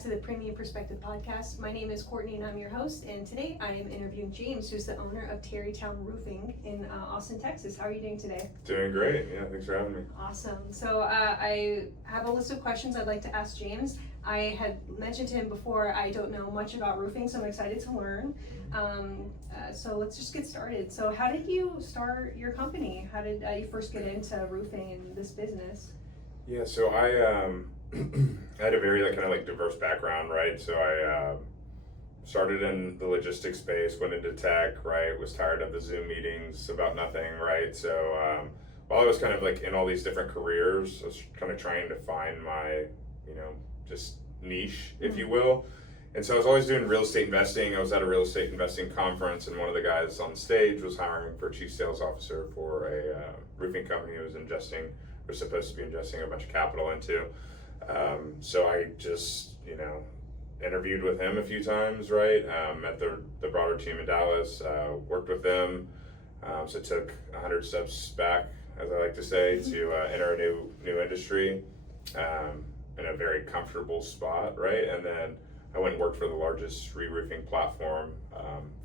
to the Premium Perspective Podcast. My name is Courtney and I'm your host, and today I am interviewing James, who's the owner of Tarrytown Roofing in Austin, Texas. How are you doing today? Doing great. Yeah, thanks for having me. Awesome. So I have a list of questions I'd like to ask James. I had mentioned to him before I don't know much about roofing, so I'm excited to learn. So let's just get started. So how did you start your company? How did you first get into roofing and this business? Yeah, so I had a very diverse background, right? So I started in the logistics space, went into tech, right? Was tired of the Zoom meetings about nothing, right? So while I was kind of like in all these different careers, I was kind of trying to find my, just niche, if you will. And so I was always doing real estate investing. I was at a real estate investing conference, and one of the guys on stage was hiring for a chief sales officer for a roofing company who was supposed to be investing a bunch of capital into. So I just, interviewed with him a few times, right? Met the broader team in Dallas, worked with them. So took 100 steps back, as I like to say, to enter a new industry in a very comfortable spot, right? And then I went and worked for the largest re-roofing platform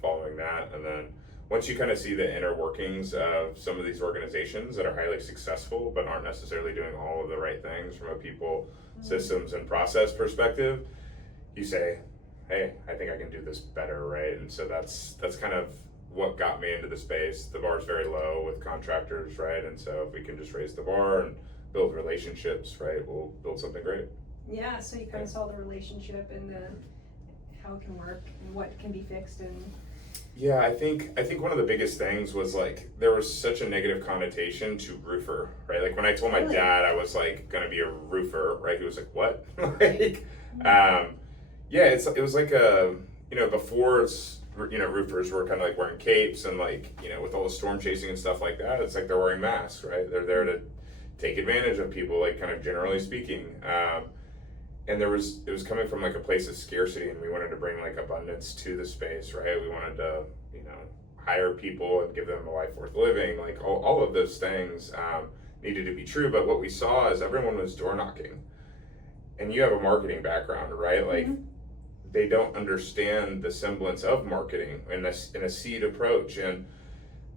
following that. And then once you kind of see the inner workings of some of these organizations that are highly successful but aren't necessarily doing all of the right things from a people, systems, and process perspective, you say, hey, I think I can do this better, right? And so that's kind of what got me into the space. The bar's very low with contractors, right? And so if we can just raise the bar and build relationships, right, we'll build something great. Yeah, so you kind of saw the relationship and how it can work and what can be fixed and... Yeah, I think one of the biggest things was there was such a negative connotation to roofer, right? Like when I told my dad I was gonna be a roofer, right? He was like, "What?" It was like before roofers were kind of wearing capes and with all the storm chasing and stuff like that. It's like they're wearing masks, right? They're there to take advantage of people, kind of generally speaking. And it was coming from a place of scarcity, and we wanted to bring abundance to the space, right? We wanted to, hire people and give them a life worth living. All of those things needed to be true. But what we saw is everyone was door knocking, and you have a marketing background, right? They don't understand the semblance of marketing in a seed approach and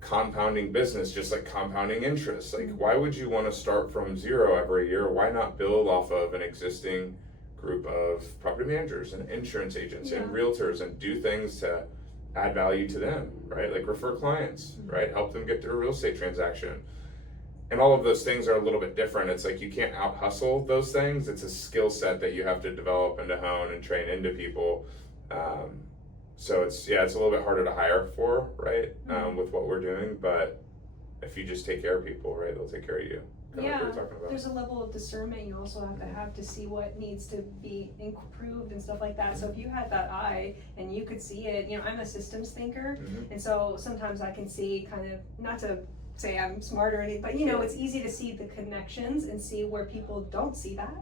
compounding business, just like compounding interest. Why would you want to start from zero every year? Why not build off of an existing group of property managers and insurance agents and realtors and do things to add value to them, right? Refer clients, right? Help them get through a real estate transaction. And all of those things are a little bit different. It's you can't out hustle those things. It's a skill set that you have to develop and to hone and train into people. So it's a little bit harder to hire for, right? With what we're doing, but if you just take care of people, right, they'll take care of you. There's a level of discernment you also have to see what needs to be improved and stuff like that. So if you had that eye and you could see it, I'm a systems thinker, and so sometimes I can see kind of, not to say I'm smart or anything, but it's easy to see the connections and see where people don't see that.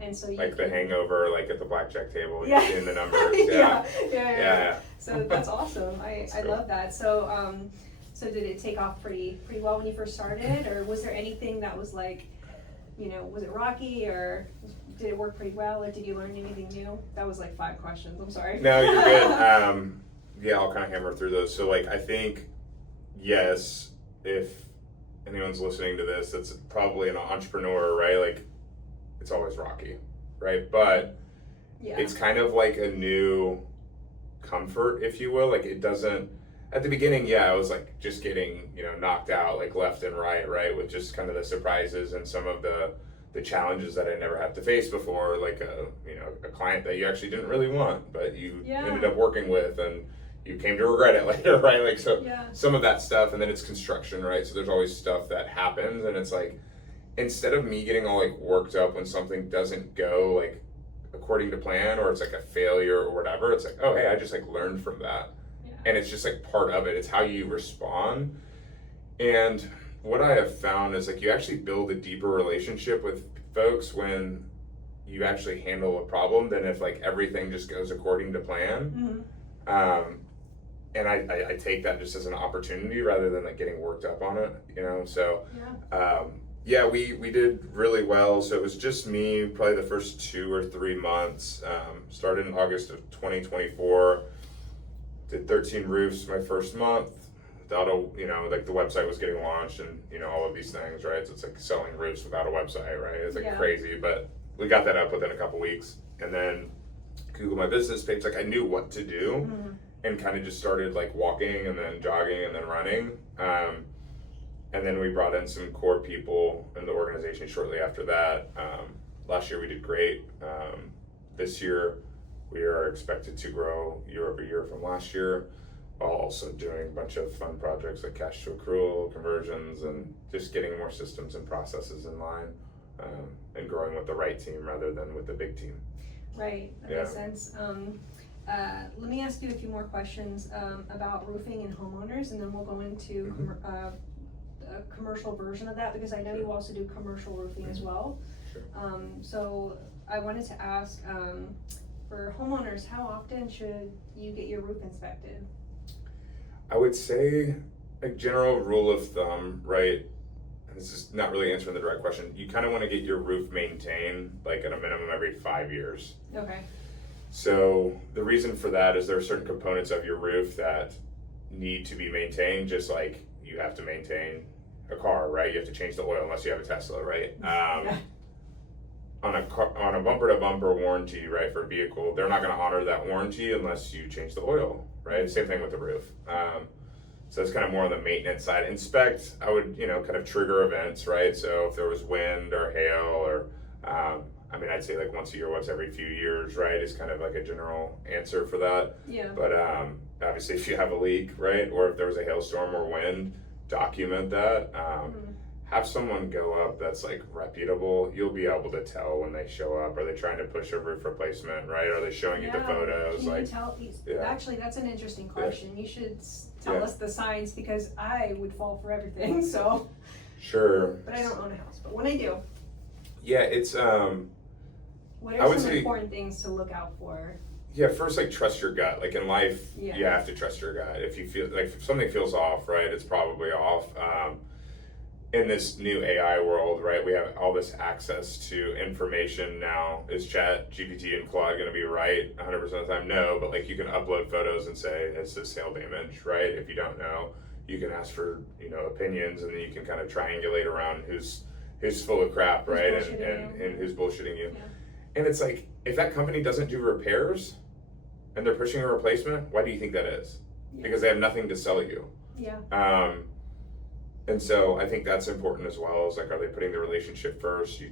And so the hangover, at the blackjack table, yeah. in the numbers. Yeah. So that's awesome. I love that. So so did it take off pretty well when you first started, or was there anything that was was it rocky, or did it work pretty well, or did you learn anything new? That was 5 questions. I'm sorry. No, you're good. I'll kind of hammer through those. So I think, yes, if anyone's listening to this, that's probably an entrepreneur, right? It's always rocky, right? But it's kind of a new comfort, if you will. It doesn't, at the beginning, I was just getting, knocked out left and right, with just kind of the surprises and some of the challenges that I never had to face before, a client that you actually didn't really want, but you ended up working with, and you came to regret it later, right? Some of that stuff, and then it's construction, right? So there's always stuff that happens, and it's instead of me getting all worked up when something doesn't go according to plan, or it's a failure or whatever, it's oh, hey, I just learned from that. And it's just part of it. It's how you respond. And what I have found is you actually build a deeper relationship with folks when you actually handle a problem than if everything just goes according to plan. And I take that just as an opportunity rather than getting worked up on it, So Yeah, we did really well. So it was just me, probably the first 2 or 3 months. Started in August of 2024. Did 13 roofs my first month. Without like the website was getting launched and, all of these things, right? So it's like selling roofs without a website, right? It's like crazy, but we got that up within a couple weeks. And then Google My Business page, like I knew what to do and kind of just started like walking and then jogging and then running. And then we brought in some core people in the organization shortly after that. Last year we did great. This year we are expected to grow year over year from last year, while also doing a bunch of fun projects like cash to accrual, conversions, and just getting more systems and processes in line, and growing with the right team rather than with the big team. Right, that makes sense. Let me ask you a few more questions about roofing and homeowners, and then we'll go into a commercial version of that, because I know you also do commercial roofing as well. Sure. So I wanted to ask, for homeowners, how often should you get your roof inspected? I would say a general rule of thumb, right? And this is not really answering the direct question. You kind of want to get your roof maintained like at a minimum every 5 years. Okay. So the reason for that is there are certain components of your roof that need to be maintained, just like you have to maintain a car, right? You have to change the oil unless you have a Tesla, right? On a bumper to bumper warranty, right, for a vehicle, they're not going to honor that warranty unless you change the oil, right? Same thing with the roof. So it's kind of more on the maintenance side. Inspect, I would, kind of trigger events, right? So if there was wind or hail or, I'd say like once a year, once every few years, right, is kind of like a general answer for that. Yeah. But obviously if you have a leak, right, or if there was a hailstorm or wind, document that. Have someone go up that's like reputable. You'll be able to tell when they show up. Are they trying to push a roof replacement, right? Are they showing you the photos? Can you tell? Actually, that's an interesting question. You should tell us the signs, because I would fall for everything. So. Sure. But I don't own a house. But when I do. Yeah, it's What are some important things to look out for? Yeah, first, like, trust your gut. Like in life, you have to trust your gut. If you feel like if something feels off, right, it's probably off. In this new AI world, right, we have all this access to information now. Is Chat, GPT, and Claude going to be right 100% of the time? No, but like you can upload photos and say, is this hail damage, right? If you don't know, you can ask for, opinions, and then you can kind of triangulate around who's full of crap, right, and who's bullshitting you. Yeah. And it's like, if that company doesn't do repairs and they're pushing a replacement, why do you think that is? Yeah. Because they have nothing to sell you. Yeah. And so I think that's important as well. Is like, are they putting the relationship first? You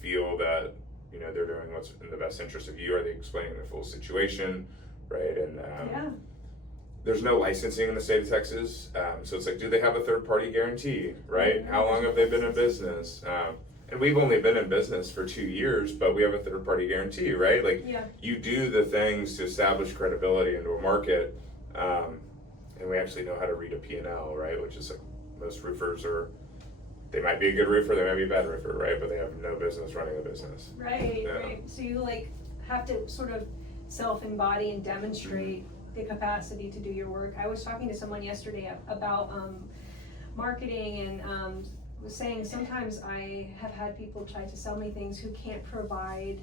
feel that they're doing what's in the best interest of you? Are they explaining the full situation, right? And there's no licensing in the state of Texas, so it's like, do they have a third-party guarantee, right? How long have they been in business? And we've only been in business for 2 years, but we have a third-party guarantee, right? Like, you do the things to establish credibility into a market, and we actually know how to read a P&L, right? Which is like, most roofers they might be a good roofer, they might be a bad roofer, right? But they have no business running a business. Right. So you have to sort of self-embody and demonstrate the capacity to do your work. I was talking to someone yesterday about marketing, and was saying sometimes I have had people try to sell me things who can't provide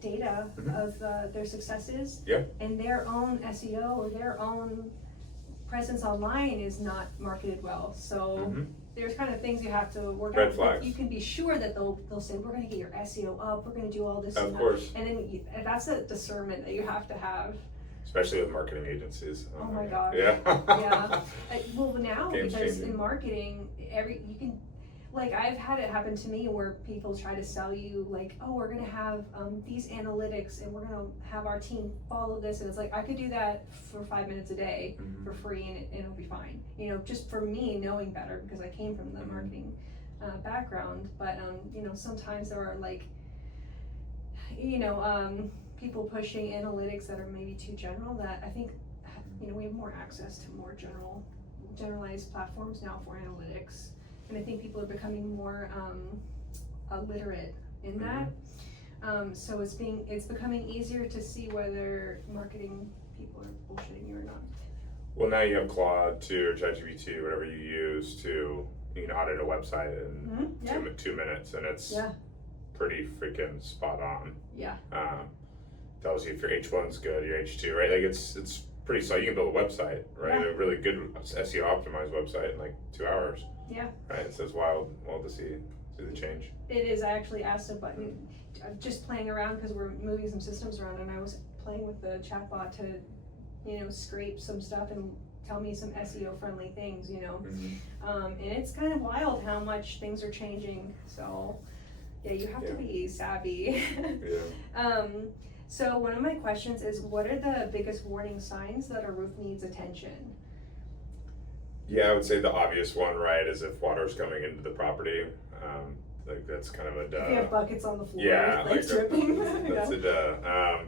data of their successes, and their own SEO or their own presence online is not marketed well. So there's kind of things you have to work Red out. flags. You can be sure that they'll say, we're going to get your SEO up, we're going to do all this. Of course. And then that's a discernment that you have to have. Especially with marketing agencies. Oh my gosh. Yeah. Yeah. Well, now, Game's because changing. in marketing, you can, like, I've had it happen to me where people try to sell you, like, oh, we're gonna have these analytics, and we're gonna have our team follow this, and it's like, I could do that for 5 minutes a day for free, and it'll be fine. Just for me knowing better, because I came from the marketing background. But sometimes there are like, people pushing analytics that are maybe too general, that I think, we have more access to more generalized platforms now for analytics. And I think people are becoming more literate in that. So it's becoming easier to see whether marketing people are bullshitting you or not. Well, now you have Claude too, or ChatGPT, whatever you use to, you can audit a website in Yeah. 2 minutes, and it's Yeah. pretty freaking spot on. Yeah. Tells you if your H1's good, your H2, right? Like it's pretty solid. You can build a website, right? Yeah. A really good SEO optimized website in like 2 hours. Yeah. Right. So it's wild to see the change. It is. I actually asked a button, just playing around because we're moving some systems around, and I was playing with the chatbot to, scrape some stuff and tell me some SEO friendly things, and it's kind of wild how much things are changing. So, yeah, you have to be savvy. Yeah. So one of my questions is, what are the biggest warning signs that a roof needs attention? Yeah, I would say the obvious one, right, is if water's coming into the property. Like that's kind of a duh. If you have buckets on the floor, Yeah, like dripping. That's a duh.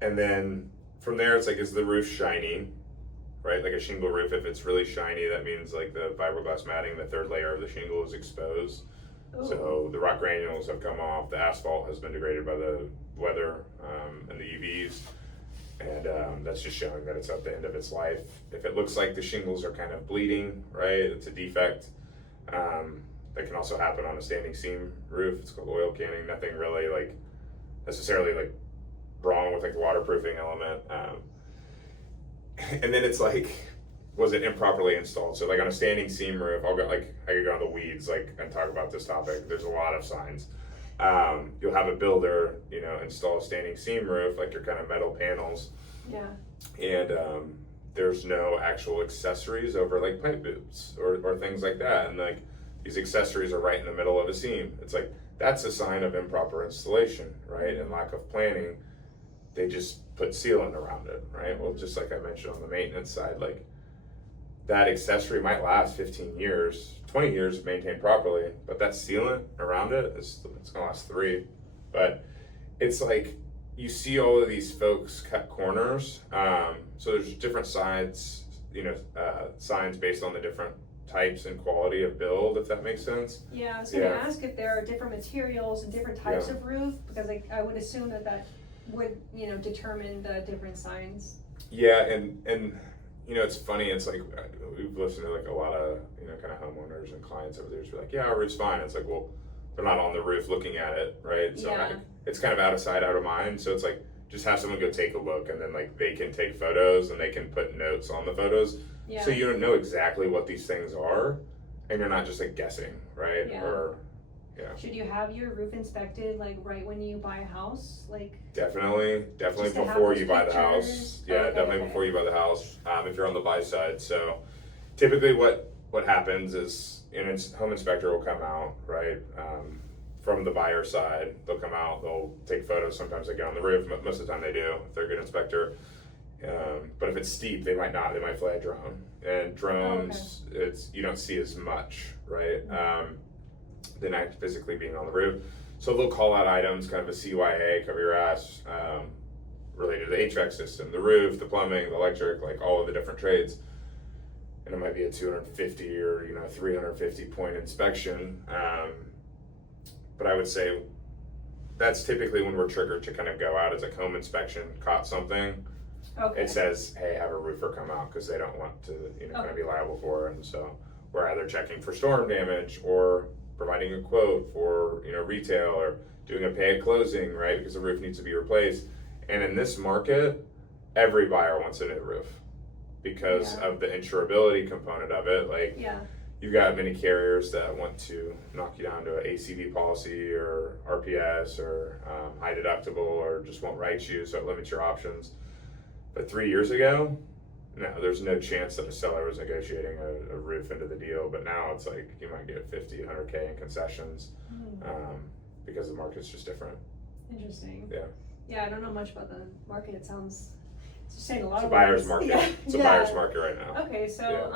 And then from there, it's like, is the roof shiny? Right, like a shingle roof, if it's really shiny, that means like the fiberglass matting, the third layer of the shingle is exposed. Ooh. So the rock granules have come off, the asphalt has been degraded by the weather and the UVs, and that's just showing that it's at the end of its life. If it looks like the shingles are kind of bleeding, right, it's a defect. That can also happen on a standing seam roof. It's called oil canning. Nothing really like necessarily like wrong with like the waterproofing element. And then it's like, was it improperly installed? So like on a standing seam roof, I could go on the weeds and talk about this topic. There's a lot of signs. You'll have a builder, install a standing seam roof, like your kind of metal panels. Yeah. And there's no actual accessories over like pipe boots or things like that. And like these accessories are right in the middle of a seam. It's like, that's a sign of improper installation, right? And lack of planning. They just put sealant around it, right? Well, just like I mentioned on the maintenance side, like that accessory might last 15 years, 20 years if maintained properly, but that sealant around it's gonna last 3. But it's like, you see all of these folks cut corners. So there's different sides, signs based on the different types and quality of build, if that makes sense. Yeah, I was gonna ask if there are different materials and different types of roof, because I would assume that would, determine the different signs. Yeah, and it's funny, it's like, we've listened to like a lot of, kind of homeowners and clients over there who are like, yeah, our roof's fine. It's like, well, they're not on the roof looking at it, right? So it's kind of out of sight, out of mind. So it's like, just have someone go take a look, and then like they can take photos and they can put notes on the photos. Yeah. So you don't know exactly what these things are, and you're not just like guessing, right? Yeah. Or should you have your roof inspected like right when you buy a house? Like definitely before you buy the house. Yeah, definitely before you buy the house. If you're on the buy side. So typically what happens is home inspector will come out, right? From the buyer side, they'll come out, they'll take photos. Sometimes they get on the roof. Most of the time they do, if they're a good inspector. But if it's steep, they might not. They might fly a drone. And drones, you don't see as much, right? Than actually physically being on the roof. So they'll call out items, kind of a CYA, cover your ass, related to the HVAC system, the roof, the plumbing, the electric, like all of the different trades. And it might be a 250 or 350 point inspection. But I would say that's typically when we're triggered to kind of go out as a home inspection, caught something. Okay. It says, hey, have a roofer come out, because they don't want to kind of be liable for it. And so we're either checking for storm damage or providing a quote for retail, or doing a pay at closing, right? Because the roof needs to be replaced. And in this market, every buyer wants a new roof because of the insurability component of it. Like, you've got many carriers that want to knock you down to an ACV policy or RPS or high deductible, or just won't write you, so it limits your options. But 3 years ago, no, there's no chance that a seller was negotiating a roof into the deal. But now it's like you might get 50, 100K in concessions because the market's just different. Interesting. Yeah. Yeah, I don't know much about the market. It's just saying a lot it's of a buyer's words. market. Yeah. It's a buyer's market right now. Okay, so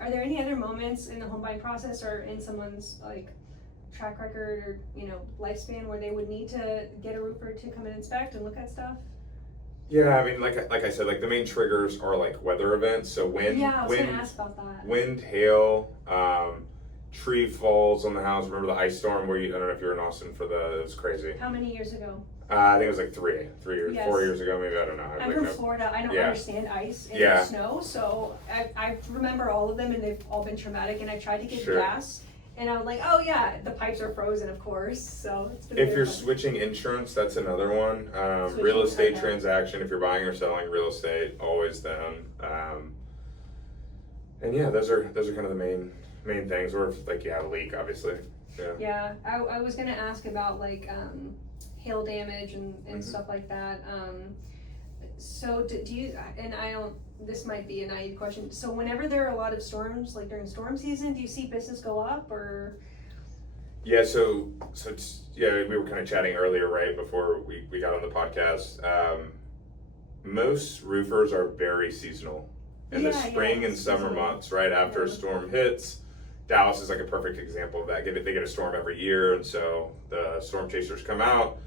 are there any other moments in the home buying process or in someone's like track record or lifespan where they would need to get a roofer to come and inspect and look at stuff? Yeah, I mean, like I said, like the main triggers are like weather events. So wind, Yeah, I was gonna ask about that. Wind, hail, tree falls on the house. Remember the ice storm where I don't know if you were in Austin for it was crazy. How many years ago? I think it was like 3 years, Yes. 4 years ago, maybe, I don't know. I'm from Florida. I don't understand ice and Yeah. snow, so I remember all of them, and they've all been traumatic. And I tried to get Sure. gas, and I'm like, oh yeah, the pipes are frozen, of course. So it's been If very you're fun. switching insurance, that's another one. Switching, Real estate okay. transaction, if you're buying or selling real estate, always them. And yeah, those are kind of the main things. Or if like you have a leak, obviously. Yeah. Yeah, I was gonna ask about like hail damage and Mhm. stuff like that. So do you, and I don't, this might be a naive question, so whenever there are a lot of storms, like during storm season, do you see business go up, or? Yeah, so we were kind of chatting earlier, right, before we got on the podcast. Most roofers are very seasonal. In the spring and summer seasonal. months, right, after a storm hits, Dallas is like a perfect example of that. They get a storm every year, and so the storm chasers come out.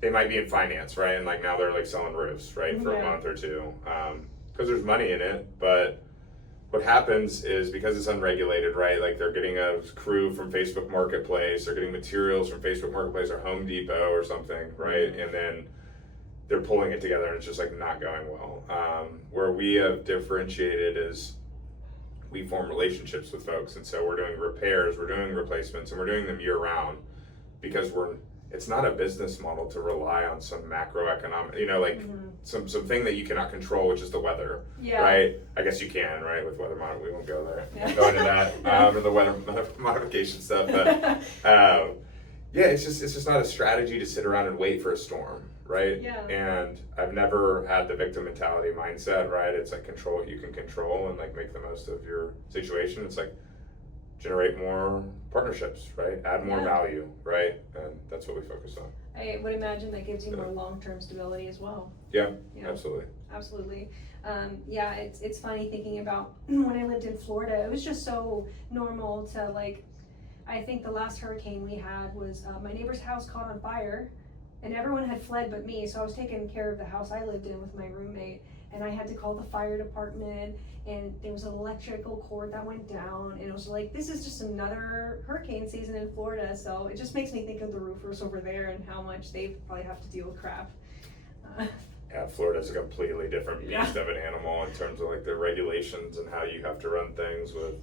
They might be in finance, right, and like now they're like selling roofs, right, for a month or two, because there's money in it. But what happens is because it's unregulated, right, like they're getting a crew from Facebook Marketplace, they're getting materials from Facebook Marketplace or Home Depot or something, right, and then they're pulling it together and it's just like not going well. Where we have differentiated is we form relationships with folks, and so we're doing repairs, we're doing replacements, and we're doing them year round because it's not a business model to rely on some macroeconomic, something that you cannot control, which is the weather, right? I guess you can, right, with weather mod. We won't go there. We'll go into that and the weather modification stuff, but it's just not a strategy to sit around and wait for a storm, right? Yeah. And I've never had the victim mentality mindset, right? It's like control what you can control and like make the most of your situation. It's like generate more partnerships, right? Add more value, right? And that's what we focus on. I would imagine that gives you more long-term stability as well. Yeah. Absolutely. Absolutely. It's funny thinking about when I lived in Florida, it was just so normal to like, I think the last hurricane we had was my neighbor's house caught on fire and everyone had fled but me, so I was taking care of the house I lived in with my roommate, and I had to call the fire department, and there was an electrical cord that went down, and it was like, this is just another hurricane season in Florida. So it just makes me think of the roofers over there and how much they probably have to deal with crap. Yeah, Florida's a completely different beast of an animal in terms of like the regulations and how you have to run things with.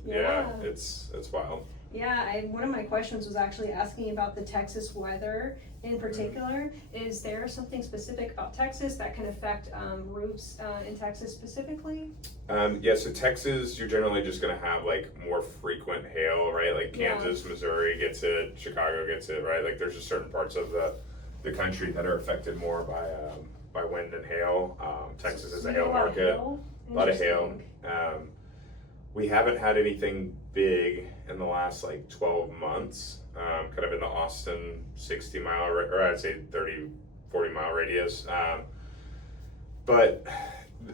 It's wild. One of my questions was actually asking about the Texas weather in particular. Is there something specific about Texas that can affect roofs in Texas specifically? So Texas, you're generally just going to have like more frequent hail, right? Like Kansas, Missouri gets it, Chicago gets it, right? Like there's just certain parts of the country that are affected more by wind and hail. Texas is a hail market, a lot of hail. We haven't had anything big in the last like 12 months, kind of in the Austin 60 mile, or I'd say 30, 40 mile radius. But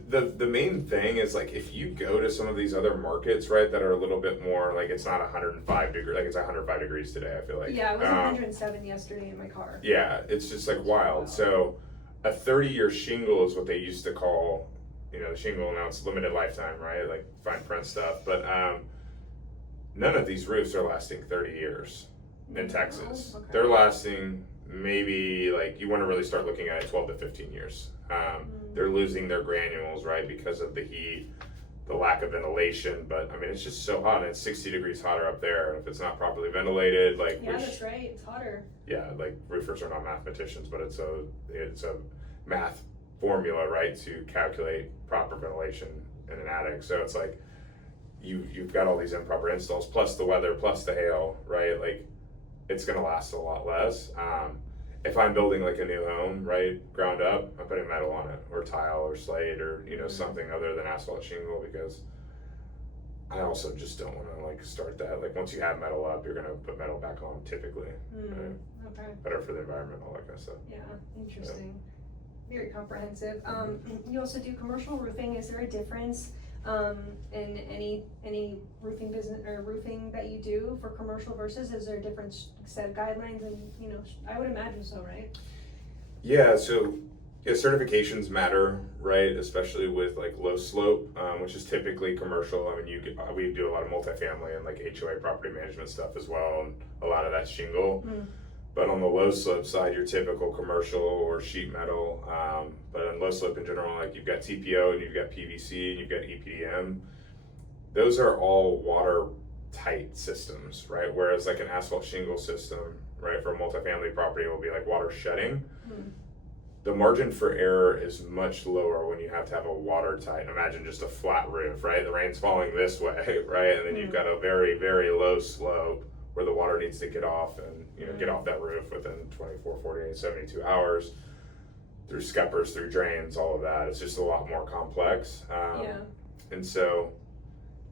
the main thing is like, if you go to some of these other markets, right, that are a little bit more like, it's not 105 degrees, like it's 105 degrees today, I feel like. Yeah, it was 107 yesterday in my car. Yeah, it's just like wild. So a 30-year shingle is what they used to call, the shingle, now it's limited lifetime, right? Like fine print stuff. But none of these roofs are lasting 30 years in Texas. Okay. They're lasting maybe, like, you want to really start looking at it 12 to 15 years. They're losing their granules, right, because of the heat, the lack of ventilation. But I mean, it's just so hot, and it's 60 degrees hotter up there. If it's not properly ventilated, like, That's right, it's hotter. Yeah, like roofers are not mathematicians, but it's a math formula, right, to calculate proper ventilation in an attic. So it's like you've got all these improper installs, plus the weather, plus the hail, right? Like it's gonna last a lot less. If I'm building like a new home, right, ground up, I'm putting metal on it, or tile, or slate, or something other than asphalt shingle, because I also just don't want to like start that. Like once you have metal up, you're gonna put metal back on typically. Right? Okay. Better for the environment, all that kind of stuff. Yeah, interesting. Very comprehensive. You also do commercial roofing. Is there a difference in any roofing business or roofing that you do for commercial versus, is there a different set of guidelines? And I would imagine so, right? Yeah, so Yeah, certifications matter, right? Especially with like low slope, which is typically commercial. I mean, we do a lot of multifamily and like HOA property management stuff as well, and a lot of that's shingle. But on the low slope side, your typical commercial or sheet metal. But on low slope in general, like you've got TPO and you've got PVC and you've got EPDM. Those are all watertight systems, right? Whereas like an asphalt shingle system, right, for a multifamily property will be like water shedding. The margin for error is much lower when you have to have a watertight. Imagine just a flat roof, right? The rain's falling this way, right? And then you've got a very, very low slope where the water needs to get off and, you know, get off that roof within 24, 48, 72 hours through scuppers, through drains, all of that. It's just a lot more complex. And so,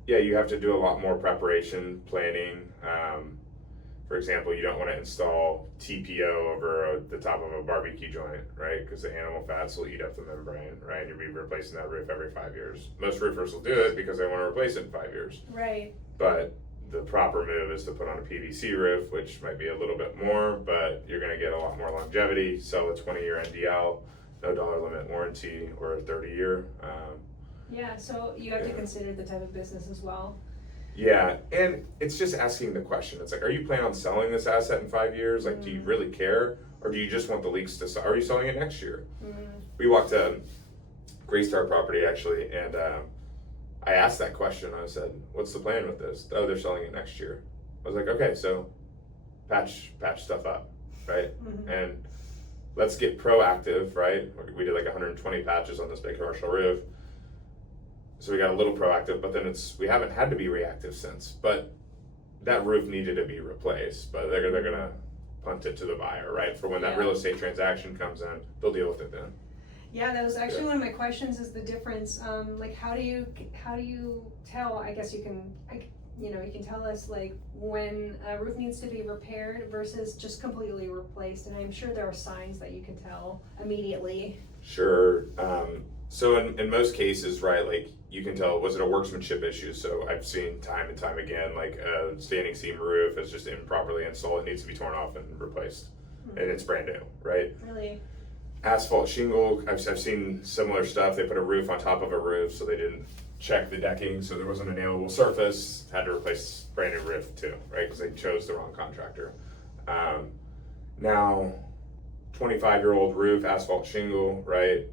yeah, you have to do a lot more preparation, planning. For example, you don't want to install TPO over the top of a barbecue joint, right? Because the animal fats will eat up the membrane, right? And you'll be replacing that roof every 5 years. Most roofers will do it because they want to replace it in 5 years. Right. But the proper move is to put on a PVC roof, which might be a little bit more, but you're going to get a lot more longevity. Sell a 20-year NDL, no dollar limit warranty, or a 30-year. Yeah, so you have to consider the type of business as well. Yeah, and it's just asking the question. It's like, are you planning on selling this asset in 5 years? Like, do you really care? Or do you just want the leaks to sell? Are you selling it next year? We walked a Greystar property, actually, and I asked that question. I said, what's the plan with this? Oh, they're selling it next year. I was like, okay, so patch stuff up, right? And let's get proactive, right? We did like 120 patches on this big commercial roof. So we got a little proactive, but then we haven't had to be reactive since. But that roof needed to be replaced, but they're gonna punt it to the buyer, right? For when that real estate transaction comes in, they'll deal with it then. Yeah, that was actually one of my questions, is the difference. Like, how do you tell? I guess you can tell us like when a roof needs to be repaired versus just completely replaced. And I'm sure there are signs that you can tell immediately. Sure. So in most cases, right, like you can tell, was it a workmanship issue? So I've seen time and time again, like a standing seam roof is just improperly installed. It needs to be torn off and replaced, and it's brand new, right? Really? Asphalt shingle, I've seen similar stuff. They put a roof on top of a roof, so they didn't check the decking, so there wasn't a nailable surface. Had to replace brand new roof too, right? Because they chose the wrong contractor. Now, 25-year-old roof, asphalt shingle, right?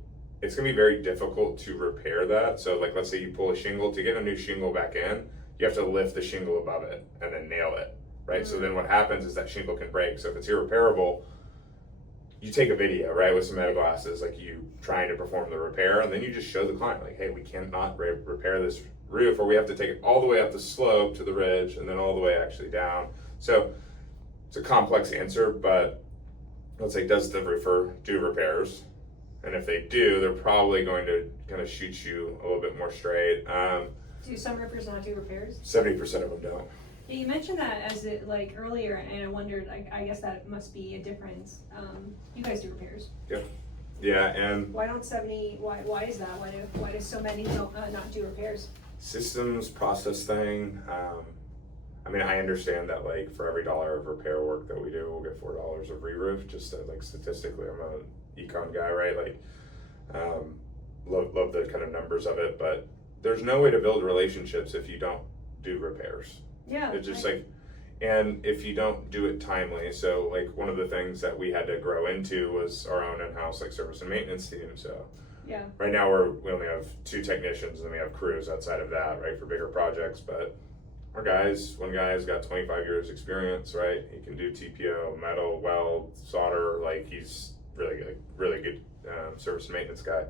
It's gonna be very difficult to repair that. So like, let's say you pull a shingle, to get a new shingle back in, you have to lift the shingle above it and then nail it, right? So then what happens is that shingle can break. So if it's irreparable, you take a video, right, with some metal glasses, like you trying to perform the repair, and then you just show the client, like, hey, we cannot repair this roof, or we have to take it all the way up the slope to the ridge and then all the way actually down. So it's a complex answer, but let's say, does the roofer do repairs? And if they do, they're probably going to kind of shoot you a little bit more straight. Do some roofers not do repairs? 70% of them don't. Yeah, you mentioned that as it like earlier, and I wondered, I guess that must be a difference. You guys do repairs. Yep. Yeah, and why don't 70? Why is that? Why do so many not do repairs? Systems, process thing. I mean, I understand that like for every $1 of repair work that we do, we'll get $4 of re-roof. Just like statistically, I'm an econ guy, right? Like, love the kind of numbers of it, but there's no way to build relationships if you don't do repairs. Yeah. It's just like, and if you don't do it timely, so like one of the things that we had to grow into was our own in-house like service and maintenance team. So yeah, right now we only have 2 technicians, and then we have crews outside of that, right, for bigger projects. But our guys, one guy's got 25 years experience, right? He can do TPO, metal, weld, solder. Like he's really good service and maintenance guy.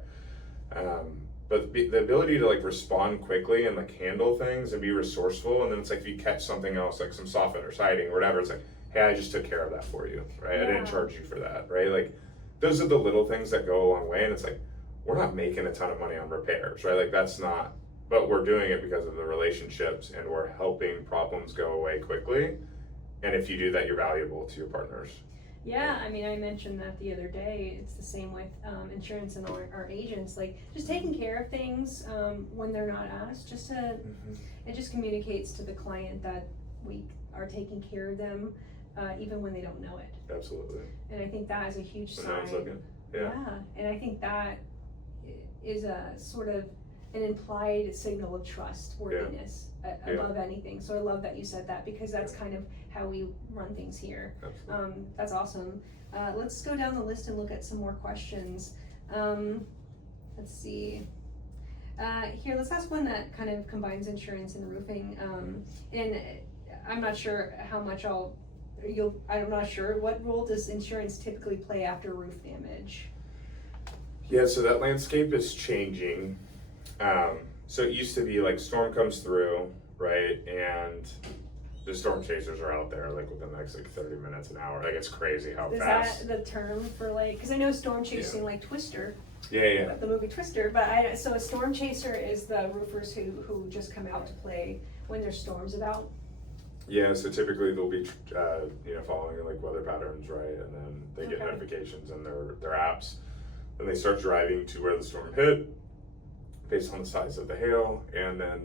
But the ability to like respond quickly and like handle things and be resourceful, and then it's like if you catch something else like some soffit or siding or whatever, it's like, hey, I just took care of that for you, right? Yeah. I didn't charge you for that, right? Like those are the little things that go a long way, and it's like we're not making a ton of money on repairs, right? Like that's not, but we're doing it because of the relationships, and we're helping problems go away quickly. And if you do that, you're valuable to your partners. Yeah, I mean, I mentioned that the other day. It's the same with insurance and our agents. Like, just taking care of things when they're not asked, just to, it just communicates to the client that we are taking care of them, even when they don't know it. Absolutely. And I think that is a huge sign. Yeah. And I think that is a sort of an implied signal of trustworthiness above anything. So I love that you said that, because that's kind of how we run things here. Absolutely. That's awesome. Let's go down the list and look at some more questions. Let's see. Here, let's ask one that kind of combines insurance and roofing. And I'm not sure how much I'm not sure. What role does insurance typically play after roof damage? Yeah, so that landscape is changing. So it used to be like storm comes through, right? And the storm chasers are out there like within the next like 30 minutes, an hour. Like it's crazy how fast. Is that the term for like, because I know storm chasing like Twister. Yeah. The movie Twister, but so a storm chaser is the roofers who just come out to play when there's storms about. Yeah, so typically they'll be, following like weather patterns, right? And then they get notifications in their apps. Then they start driving to where the storm hit based on the size of the hail. And then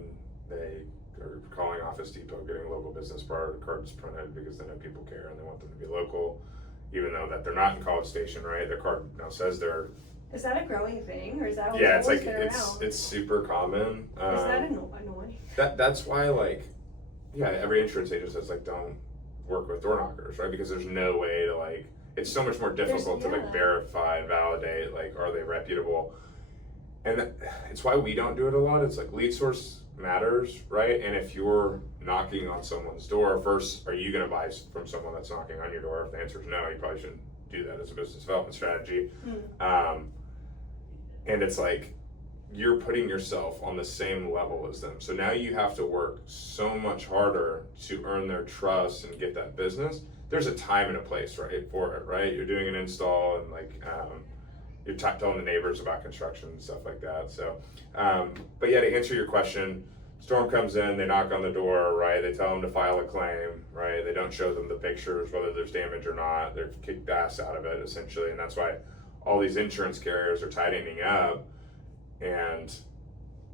they are calling Office Depot, getting local business cards printed because they know people care and they want them to be local, even though that they're not in College Station, right? Their card now says they're. Is that a growing thing, or is that it's always like been around? it's super common. Is that annoying? That's why every insurance agent says like don't work with door knockers, right? Because there's no way to like, it's so much more difficult to like verify and validate like are they reputable, and it's why we don't do it a lot. It's like lead source matters, right? And if you're knocking on someone's door, first, are you going to buy from someone that's knocking on your door? If the answer is no, you probably shouldn't do that as a business development strategy. And it's like you're putting yourself on the same level as them. So now you have to work so much harder to earn their trust and get that business. There's a time and a place, right, for it, right? You're doing an install and like you're telling the neighbors about construction and stuff like that. So, but yeah, to answer your question, storm comes in, they knock on the door, right? They tell them to file a claim, right? They don't show them the pictures, whether there's damage or not. They're kicked ass out of it, essentially. And that's why all these insurance carriers are tightening up, and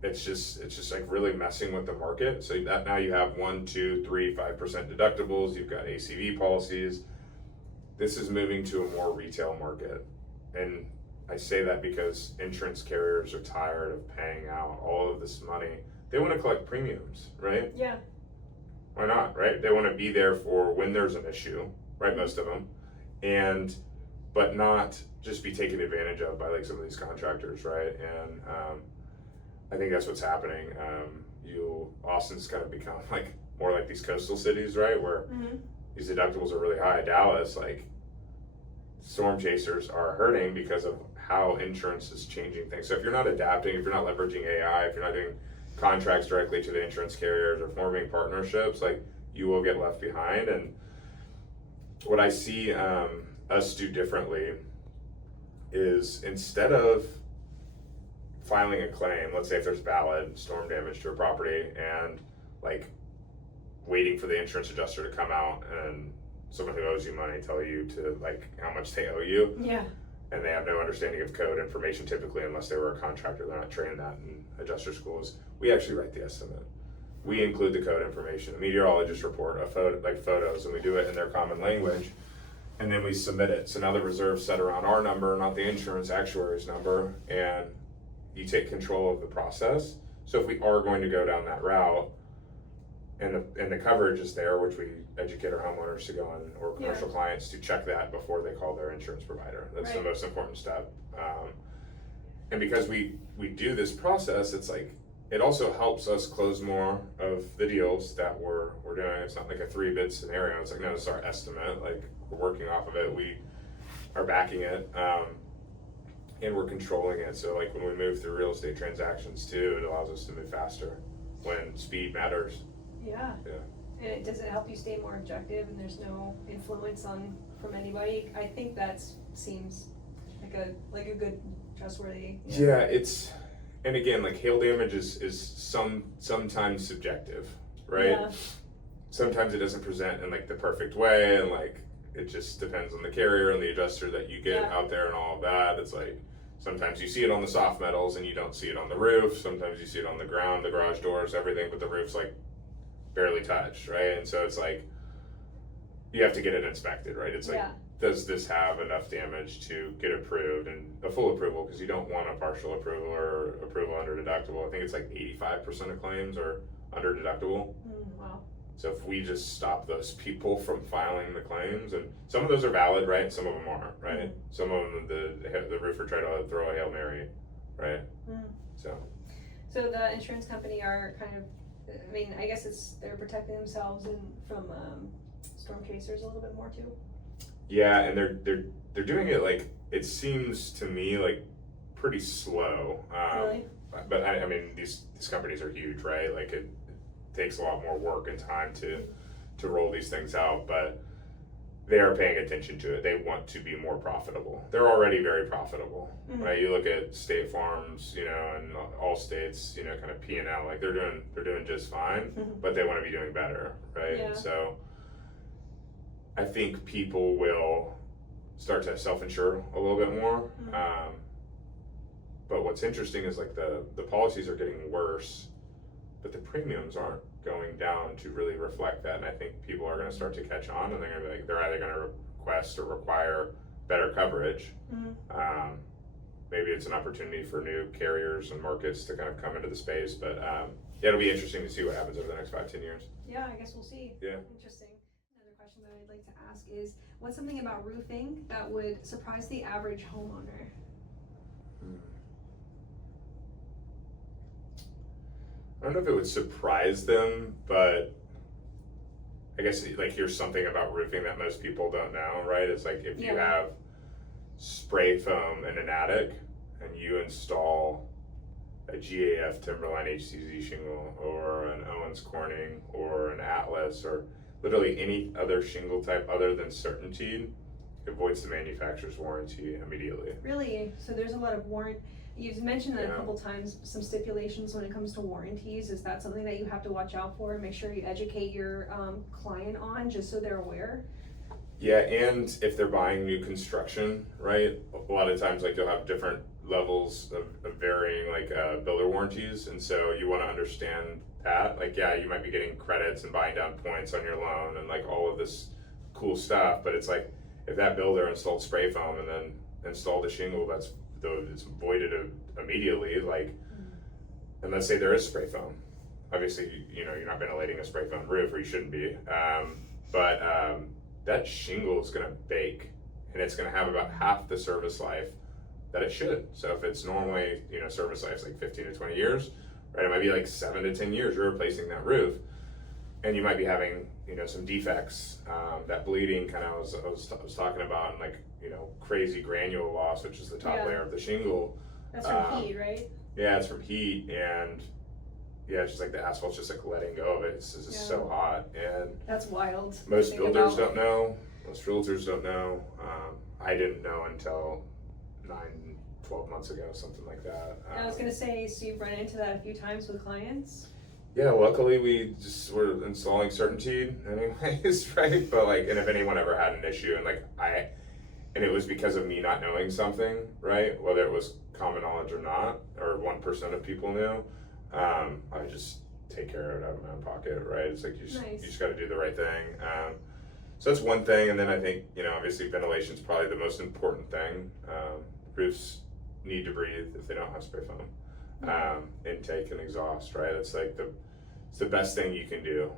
it's just like really messing with the market. So that now you have 1, 2, 3, 5% deductibles. You've got ACV policies. This is moving to a more retail market. And I say that because insurance carriers are tired of paying out all of this money. They want to collect premiums, right? Yeah. Why not, right? They want to be there for when there's an issue, right? Most of them. But not just be taken advantage of by like some of these contractors, right? And I think that's what's happening. Austin's kind of become like more like these coastal cities, right? Where these deductibles are really high. Dallas, like storm chasers are hurting because of how insurance is changing things. So if you're not adapting, if you're not leveraging AI, if you're not doing contracts directly to the insurance carriers or forming partnerships, like you will get left behind. And what I see us do differently is instead of filing a claim, let's say if there's valid storm damage to a property, and like waiting for the insurance adjuster to come out and someone who owes you money tell you to like how much they owe you. Yeah. And they have no understanding of code information typically, unless they were a contractor. They're not trained that in adjuster schools. We actually write the estimate. We include the code information. The meteorologists report photos, and we do it in their common language. And then we submit it. So now the reserve's set around our number, not the insurance actuary's number, and you take control of the process. So if we are going to go down that route, and the coverage is there, which we educate our homeowners to go on, or commercial clients to check that before they call their insurance provider. That's the most important step. And because we do this process, it's like, it also helps us close more of the deals that we're doing. It's not like a 3-bid scenario. It's like, no, it's our estimate. Like, we're working off of it. We are backing it, and we're controlling it. So like when we move through real estate transactions too, it allows us to move faster when speed matters. Yeah. And does it help you stay more objective and there's no influence from anybody? I think that seems like a good, trustworthy. Yeah, and again, like hail damage is sometimes subjective, right? Yeah. Sometimes it doesn't present in like the perfect way, and like it just depends on the carrier and the adjuster that you get out there and all of that. It's like sometimes you see it on the soft metals and you don't see it on the roof. Sometimes you see it on the ground, the garage doors, everything, but the roof's like barely touched, right? And so it's like you have to get it inspected, right? It's like does this have enough damage to get approved, and a full approval, because you don't want a partial approval or approval under deductible. I think it's like 85% of claims are under deductible. Wow. So if we just stop those people from filing the claims, and some of those are valid, right? And some of them aren't, right? Some of them, the roofer tried to throw a Hail Mary, right? So the insurance company are kind of, I mean, I guess they're protecting themselves from storm chasers a little bit more too. yeah, and they're doing it, like, it seems to me like pretty slow. Really? But I mean, these companies are huge, right? Like it takes a lot more work and time to roll these things out, but they are paying attention to it. They want to be more profitable. They're already very profitable, right? You look at State Farms, you know, and all states, you know, kind of P&L, like they're doing just fine, but they want to be doing better, right? Yeah. So I think people will start to self-insure a little bit more. But what's interesting is like the policies are getting worse, but the premiums aren't going down to really reflect that. And I think people are going to start to catch on, and they're going to be like, they're either going to request or require better coverage. Maybe it's an opportunity for new carriers and markets to kind of come into the space, but yeah, it'll be interesting to see what happens over the next 5-10 years. Yeah, I guess we'll see. Yeah. Interesting. Another question that I'd like to ask is, what's something about roofing that would surprise the average homeowner? I don't know if it would surprise them, but I guess like here's something about roofing that most people don't know, right? It's like if you have spray foam in an attic and you install a GAF Timberline HCZ shingle or an Owens Corning or an Atlas or literally any other shingle type other than Certainty, it avoids the manufacturer's warranty immediately. Really? So there's a lot of You've mentioned that a couple times, some stipulations when it comes to warranties. Is that something that you have to watch out for and make sure you educate your client on, just so they're aware? Yeah, and if they're buying new construction, right, a lot of times like you'll have different levels of varying like builder warranties, and so you want to understand that. Like, yeah, you might be getting credits and buying down points on your loan and like all of this cool stuff, but it's like if that builder installed spray foam and then installed a shingle that's it's voided immediately, like, and let's say there is spray foam. Obviously, you know, you're not ventilating a spray foam roof, or you shouldn't be, but that shingle is going to bake, and it's going to have about half the service life that it should. So if it's normally, you know, service life is like 15 to 20 years, right, it might be like 7 to 10 years you're replacing that roof, and you might be having, you know, some defects, that bleeding kind of I was talking about, and like, you know, crazy granule loss, which is the top layer of the shingle. That's from heat, right? Yeah, it's from heat, and yeah, it's just like the asphalt's just like letting go of it. It's just so hot, and that's wild. Most builders don't know. Most realtors don't know. I didn't know until 9-12 months ago, something like that. I was gonna say, so you've run into that a few times with clients? Yeah, luckily we just were installing Certainty anyways, right? But like, and if anyone ever had an issue, and it was because of me not knowing something, right? Whether it was common knowledge or not, or 1% of people knew, I just take care of it out of my own pocket, right? It's like you just got to do the right thing. So that's one thing, and then I think, you know, obviously ventilation is probably the most important thing. Roofs need to breathe if they don't have spray foam. Intake and exhaust, right? It's like it's the best thing you can do.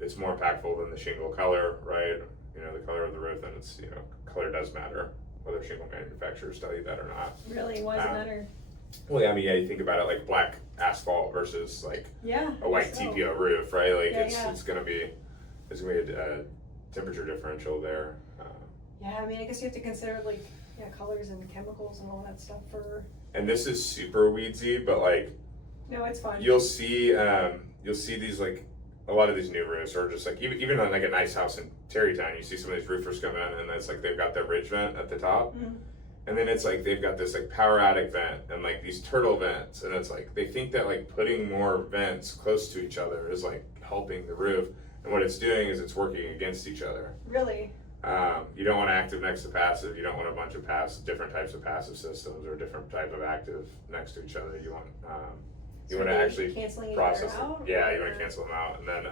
It's more impactful than the shingle color, right? You know, the color of the roof, and it's, you know, color does matter, whether shingle manufacturers tell you that or not. Really? Why does it matter? Well, yeah, I mean, yeah, you think about it like black asphalt versus like a white TPO roof, right? Like it's gonna be a temperature differential there. Yeah, I mean, I guess you have to consider like colors and chemicals and all that stuff for. And this is super weedsy, but like, no, it's fine. You'll see these like a lot of these new roofs, or just like even on like a nice house in Tarrytown, you see some of these roofers come in, and it's like they've got the ridge vent at the top, and then it's like they've got this like power attic vent and like these turtle vents, and it's like they think that like putting more vents close to each other is like helping the roof, and what it's doing is it's working against each other. Really? You don't want active next to passive. You don't want a bunch of different types of passive systems or different type of active next to each other. You want you want to actually process them. Yeah, you want to cancel them out, and then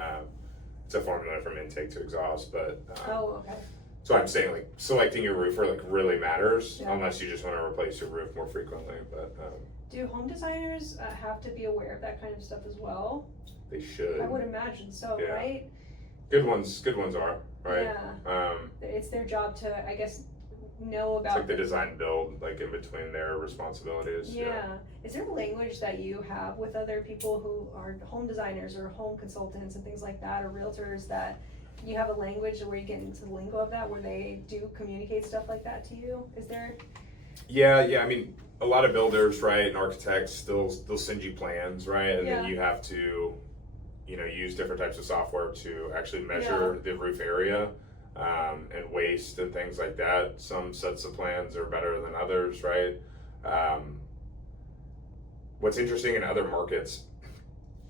it's a formula from intake to exhaust. But So I'm saying like selecting your roofer like really matters, Yeah. unless you just want to replace your roof more frequently. But Do home designers have to be aware of that kind of stuff as well? they should. I would imagine so, Yeah. right? Good ones are right. Yeah. It's their job to, I guess, know about. It's like the design build, like in between their responsibilities. Yeah. Is there language that you have with other people who are home designers or home consultants and things like that, or realtors, that you have a language where you get into the lingo of that, where they do communicate stuff like that to you? Is there? Yeah. I mean, a lot of builders, right, and architects, they'll send you plans, right, and then you have to, use different types of software to actually measure the roof area. And waste and things like that. Some sets of plans are better than others, right? What's interesting in other markets,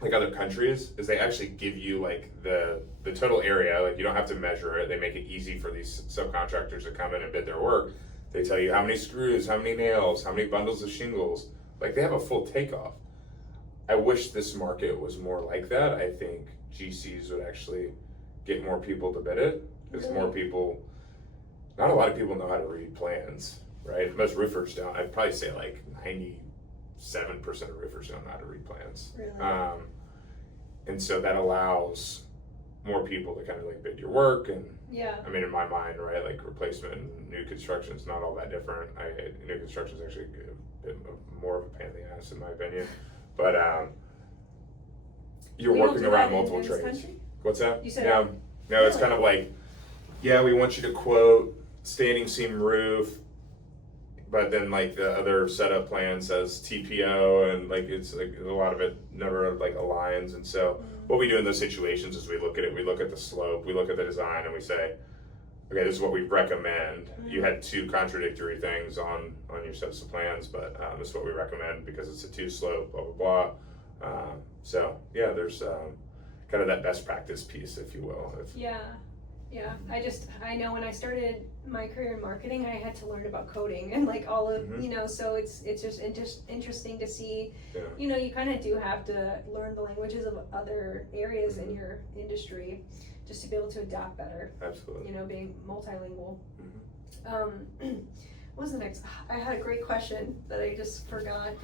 like other countries, is they actually give you like the total area. Like you don't have to measure it. They make it easy for these subcontractors to come in and bid their work. They tell you how many screws, how many nails, how many bundles of shingles. Like they have a full takeoff. I wish this market was more like that. I think GCs would actually get more people to bid it. Because more people, not a lot of people know how to read plans, right? Most roofers don't. I'd probably say like 97% of roofers don't know how to read plans. Really? And so that allows more people to kind of like bid your work. And I mean, in my mind, right, like replacement and new construction is not all that different. New construction is actually a bit more of a pain in the ass, in my opinion. But you're working around multiple trades. Country? What's that? You said no, it's kind of like, yeah, we want you to quote standing seam roof, but then like the other setup plan says TPO, and like it's like a lot of it never like aligns. And so what we do in those situations is we look at it, we look at the slope, we look at the design, and we say, okay, this is what we recommend. You had two contradictory things on your sets of plans, but this is what we recommend because it's a two slope, blah blah blah. So yeah, there's kind of that best practice piece, if you will. Yeah, I know when I started my career in marketing, I had to learn about coding and like all of, so it's just interesting to see, you kind of do have to learn the languages of other areas in your industry just to be able to adapt better. Absolutely. Being multilingual. What was the next? I had a great question that I just forgot.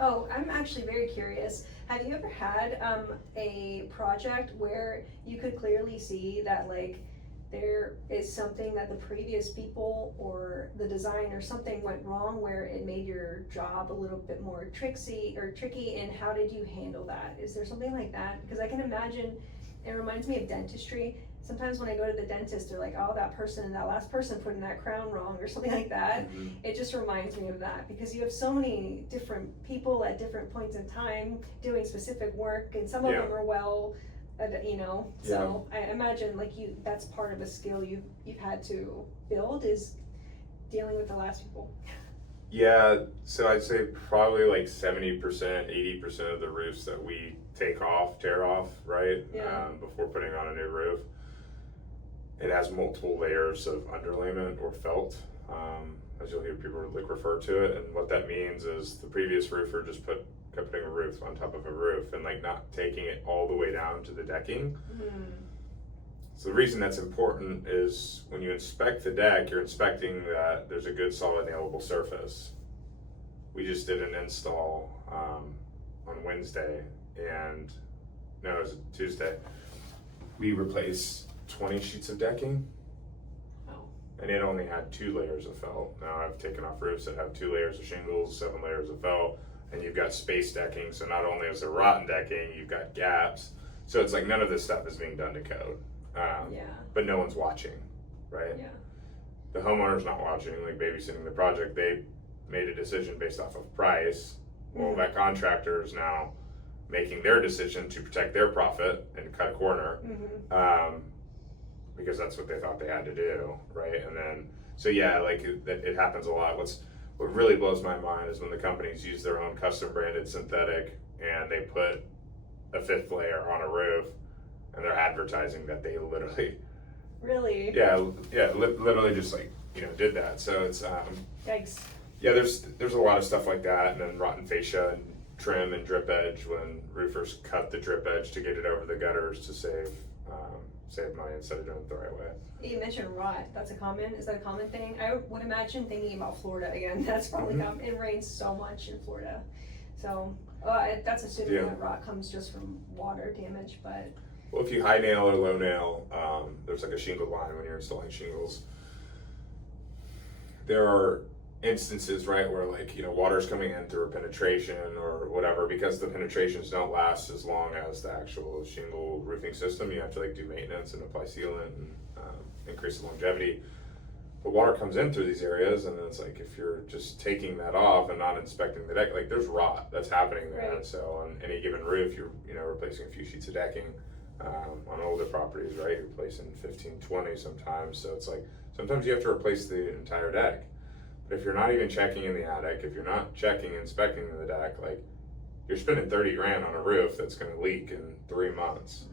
I'm actually very curious. Have you ever had a project where you could clearly see that like there is something that the previous people or the design or something went wrong where it made your job a little bit more tricky, and how did you handle that? Is there something like that? Because I can imagine, it reminds me of dentistry. Sometimes when I go to the dentist, they're like, oh, that last person put in that crown wrong or something like that. It just reminds me of that because you have so many different people at different points in time doing specific work, and some of them are so I imagine like that's part of a skill you've had to build, is dealing with the last people. Yeah, so I'd say probably like 70%, 80% of the roofs that we tear off, right? Before putting on a new roof, it has multiple layers of underlayment or felt, as you'll hear people like refer to it. And what that means is the previous roofer just kept putting a roof on top of a roof and like not taking it all the way down to the decking. So the reason that's important is when you inspect the deck, you're inspecting that there's a good solid nailable surface. We just did an install on Wednesday, and no, it was Tuesday. We replaced 20 sheets of decking, and it only had 2 layers of felt. Now I've taken off roofs that have 2 layers of shingles, 7 layers of felt, and you've got space decking. So not only is there rotten decking, you've got gaps. So it's like none of this stuff is being done to code. But no one's watching, right? The homeowner's not watching, like babysitting the project. They made a decision based off of price. Well, that contractor is now making their decision to protect their profit and cut a corner, because that's what they thought they had to do, right? And then, so yeah, like it happens a lot. What really blows my mind is when the companies use their own custom branded synthetic and they put a 5th layer on a roof, and they're advertising that they literally literally just like did that. So it's yikes. Yeah, there's a lot of stuff like that, and then rotten fascia and trim and drip edge when roofers cut the drip edge to get it over the gutters to save save money instead of doing it the right way. You mentioned rot. Is that a common thing? I would imagine thinking about Florida again. That's probably common. It rains so much in Florida. So that's assuming that rot comes just from water damage, but. Well, if you high nail or low nail, there's like a shingle line when you're installing shingles. There are instances, right, where like, water's coming in through a penetration or whatever, because the penetrations don't last as long as the actual shingle roofing system. You have to like do maintenance and apply sealant and increase the longevity. But water comes in through these areas, and then it's like, if you're just taking that off and not inspecting the deck, like there's rot that's happening there. Right. So on any given roof, you're replacing a few sheets of decking. On older properties, right, you're replacing 15, 20 sometimes. So it's like, sometimes you have to replace the entire deck. But if you're not even checking in the attic, if you're not checking, inspecting the deck, like you're spending 30 grand on a roof that's going to leak in 3 months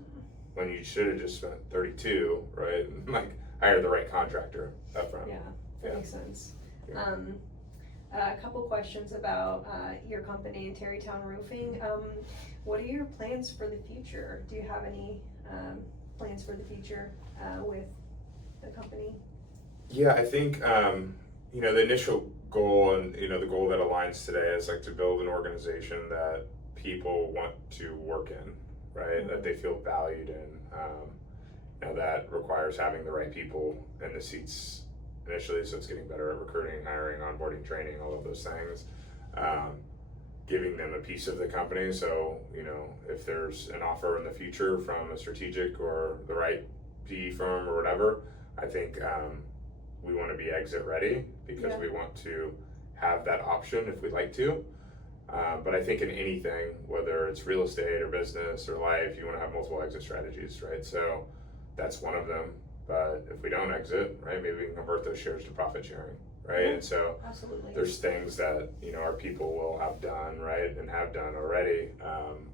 when you should have just spent 32, right? And like hire the right contractor up front. Yeah, that makes sense. Yeah. A couple questions about your company, Tarrytown Roofing. What are your plans for the future? Do you have any plans for the future with the company? Yeah, I think the initial goal and the goal that aligns today is like to build an organization that people want to work in, right? Mm-hmm. That they feel valued in. That requires having the right people in the seats initially, so it's getting better at recruiting, hiring, onboarding, training, all of those things. Giving them a piece of the company, so if there's an offer in the future from a strategic or the right PE firm or whatever, I think we want to be exit ready, because we want to have that option if we'd like to. But I think in anything, whether it's real estate or business or life, you want to have multiple exit strategies, right? So that's one of them. But if we don't exit, right, maybe we can convert those shares to profit sharing, right? And so absolutely, there's things that our people will have done, right, and have done already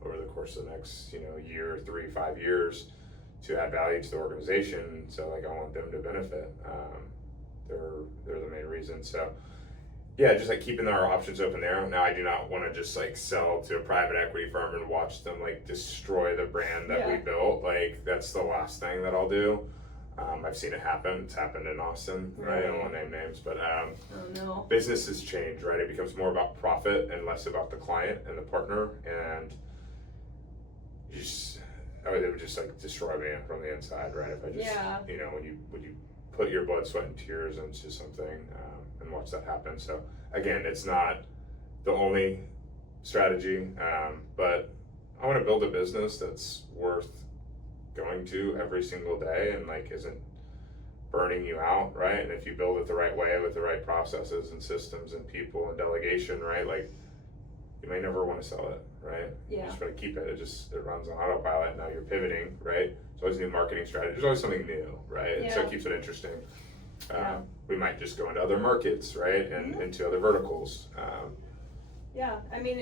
over the course of the next year, 3, 5 years, to add value to the organization. So like I want them to benefit. They're the main reason. So yeah, just like keeping our options open there. Now I do not want to just like sell to a private equity firm and watch them like destroy the brand that we built. Like that's the last thing that I'll do. I've seen it happen. It's happened in Austin, right? I don't want to name names, but businesses change, right? It becomes more about profit and less about the client and the partner, and it would just like destroy me from the inside, right? If I just, when you put your blood, sweat, and tears into something and watch that happen. So again, it's not the only strategy, but I want to build a business that's worth going to every single day and like isn't burning you out, right? And if you build it the right way with the right processes and systems and people and delegation, right, like you may never want to sell it, right? You just want to keep it. It runs on autopilot. Now you're pivoting, right? There's always new marketing strategy. There's always something new, right? So it keeps it interesting. We might just go into other markets, right, and into other verticals. I mean,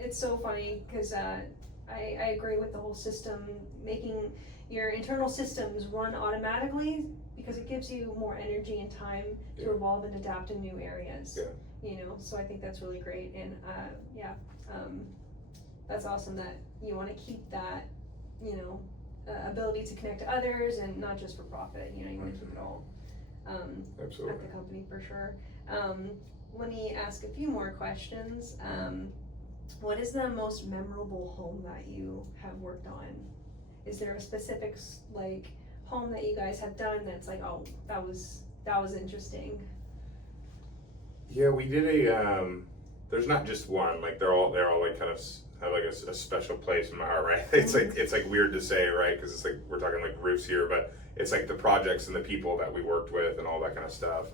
it's so funny because I agree with the whole system, making your internal systems run automatically, because it gives you more energy and time to evolve and adapt in new areas. So I think that's really great, and that's awesome that you want to keep that ability to connect to others and not just for profit. You want to keep it all Absolutely. at the company for sure. Let me ask a few more questions. What is the most memorable home that you have worked on? Is there a specific like home that you guys have done that's like, oh, that was interesting? Yeah, we did there's not just one, like they're all like kind of have like a special place in my heart, right? It's like weird to say, right? Because it's like we're talking like roofs here, but it's like the projects and the people that we worked with and all that kind of stuff.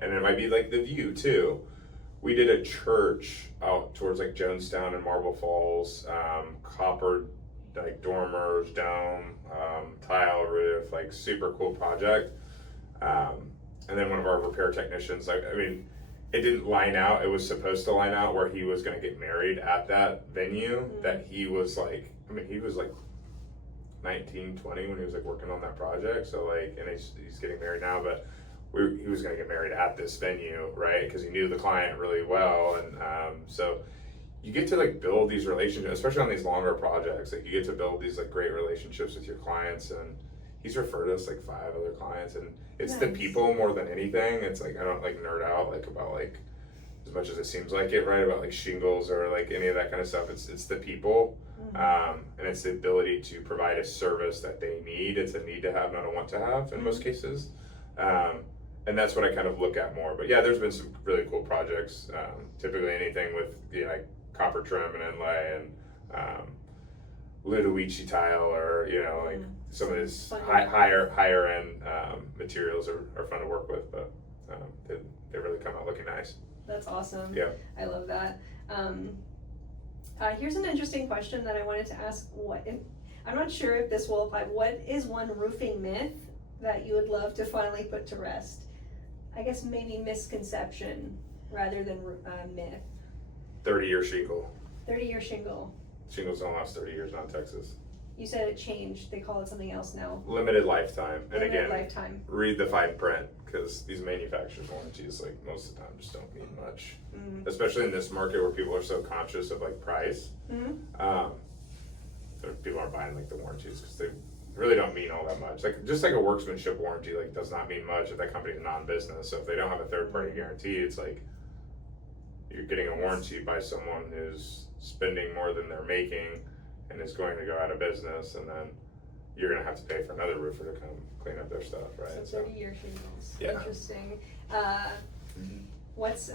And it might be like the view too. We did a church out towards like Jonestown and Marble Falls, copper like dormers, dome, tile roof, like super cool project. And then one of our repair technicians, I mean, it didn't line out. It was supposed to line out where he was going to get married at that venue. That he was like, he was like 19, 20 when he was like working on that project. So like, and he's getting married now, but he was going to get married at this venue, right? Because he knew the client really well. And so you get to like build these relationships, especially on these longer projects. Like you get to build these like great relationships with your clients, and he's referred us like 5 other clients, and it's the Nice. people more than anything. It's like I don't like nerd out like about like as much as it seems like it, right? About like shingles or like any of that kind of stuff. It's the people, and it's the ability to provide a service that they need. It's a need to have, not a want to have in most cases. And that's what I kind of look at more. But yeah, there's been some really cool projects. Typically anything with like copper trim and inlay and Ludowici tile, or like some of these higher end materials are fun to work with. But they really come out looking nice. That's awesome. Yeah. I love that. Here's an interesting question that I wanted to ask. I'm not sure if this will apply. What is one roofing myth that you would love to finally put to rest? I guess maybe misconception rather than myth. 30-year shingle. 30-year shingle. Shingles don't last 30 years, not in Texas. You said it changed. They call it something else now. Limited lifetime. And Limited again, lifetime. read the fine print, because these manufacturers' warranties, like most of the time, just don't mean much. Especially in this market where people are so conscious of like price. So people aren't buying like the warranties because they really don't mean all that much. Like just like a workmanship warranty, like does not mean much if that company's non-business. So if they don't have a third-party guarantee, it's like you're getting a warranty by someone who's spending more than they're making and is going to go out of business, and then you're going to have to pay for another roofer to come clean up their stuff, right? So 30-year shingles. Yeah. Interesting. What's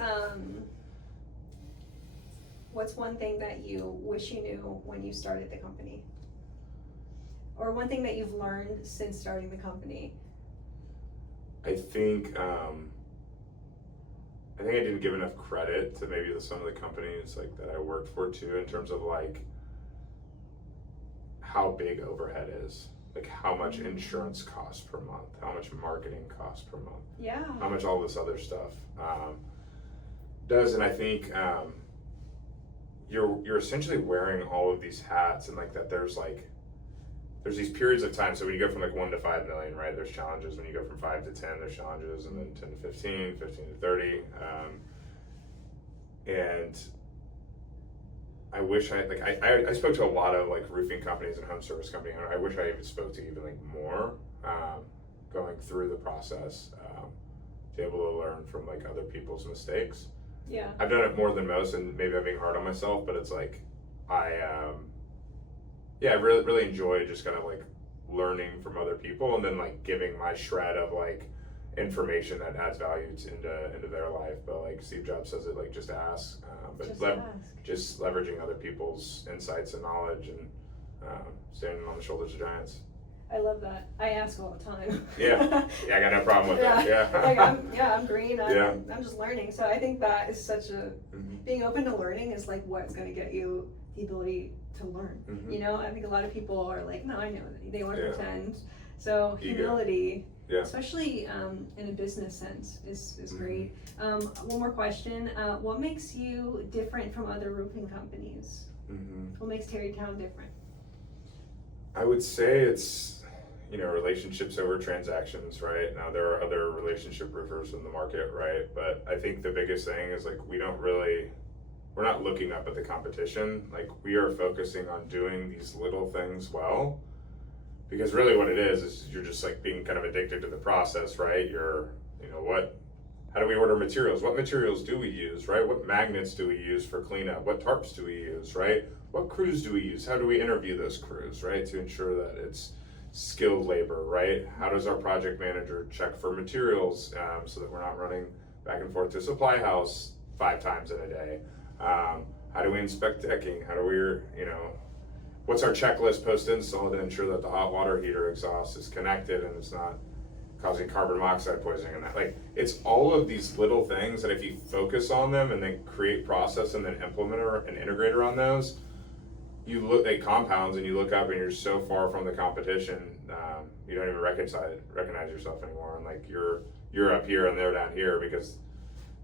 one thing that you wish you knew when you started the company? Or one thing that you've learned since starting the company? I think I didn't give enough credit to maybe some of the companies like that I worked for too, in terms of like how big overhead is, like how much insurance costs per month, how much marketing costs per month, Yeah. how much all this other stuff does. And I think you're essentially wearing all of these hats, and like that there's these periods of time. So when you go from like 1 to 5 million, right, there's challenges. When you go from 5 to 10, there's challenges, and then 10 to 15, 15 to 30. And I wish I spoke to a lot of like roofing companies and home service companies. I wish I even spoke to even like more going through the process, to be able to learn from like other people's mistakes. Yeah. I've done it more than most, and maybe I'm being hard on myself, but it's like I really, really enjoy just kind of like learning from other people, and then like giving my shred of like information that adds value into their life. But like Steve Jobs says it, like just ask, but just leveraging other people's insights and knowledge, and standing on the shoulders of giants. I love that. I ask all the time. Yeah, I got no problem with that. Yeah. I'm green. I'm just learning. So I think that is such a being open to learning is like what's going to get you the ability to learn. I think a lot of people are like, no, I know that. They want to pretend. So humility, especially in a business sense, is great. One more question. What makes you different from other roofing companies? What makes Tarrytown different? I would say it's, relationships over transactions, right? Now there are other relationship roofers in the market, right? But I think the biggest thing is like we're not looking up at the competition. Like we are focusing on doing these little things well, because really what it is you're just like being kind of addicted to the process, right? How do we order materials? What materials do we use, right? What magnets do we use for cleanup? What tarps do we use, right? What crews do we use? How do we interview those crews, right? To ensure that it's skilled labor, right? How does our project manager check for materials so that we're not running back and forth to supply house 5 times in a day? How do we inspect decking? How do we, what's our checklist post-install to ensure that the hot water heater exhaust is connected and it's not causing carbon monoxide poisoning? And that, like, it's all of these little things that if you focus on them and then create process and then implement an integrator on those, you look at compounds and you look up and you're so far from the competition, you don't even recognize yourself anymore. And like you're up here and they're down here because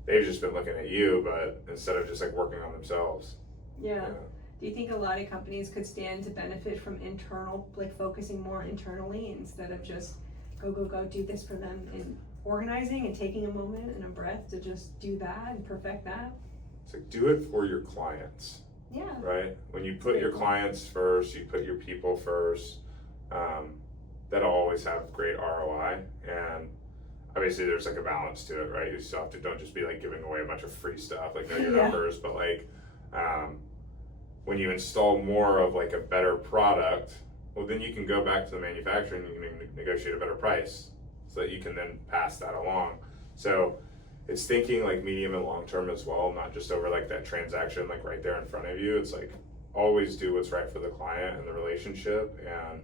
they've just been looking at you, but instead of just like working on themselves. Yeah. Do you think a lot of companies could stand to benefit from focusing more internally instead of just go, do this for them, and organizing and taking a moment and a breath to just do that and perfect that? It's like, do it for your clients. Yeah. Right? When you put your clients first, you put your people first, that'll always have great ROI. And obviously there's like a balance to it, right? You still have to, don't just be like giving away a bunch of free stuff, like know your numbers, but like when you install more of like a better product, well then you can go back to the manufacturer and you can negotiate a better price so that you can then pass that along. So it's thinking like medium and long term as well, not just over like that transaction like right there in front of you. It's like always do what's right for the client and the relationship, and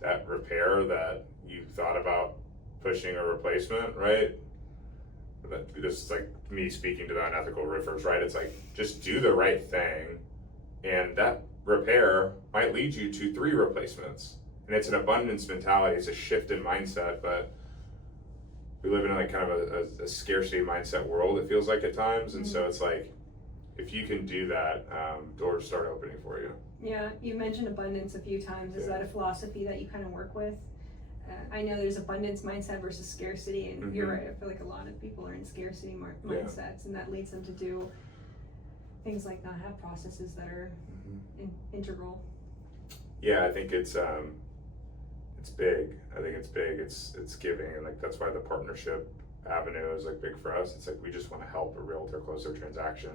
that repair that you thought about pushing a replacement, right? This is like me speaking to the unethical roofers, right? It's like just do the right thing, and that repair might lead you to 3 replacements. And it's an abundance mentality, it's a shift in mindset, but we live in like kind of a scarcity mindset world, it feels like at times. And so it's like, if you can do that, doors start opening for you. Yeah, you mentioned abundance a few times. Is that a philosophy that you kind of work with? I know there's abundance mindset versus scarcity, and you're right. I feel like a lot of people are in scarcity mindsets, and that leads them to do things like not have processes that are integral. Yeah, I think it's big. I think it's big. It's giving, and like that's why the partnership avenue is like big for us. It's like we just want to help a realtor close their transaction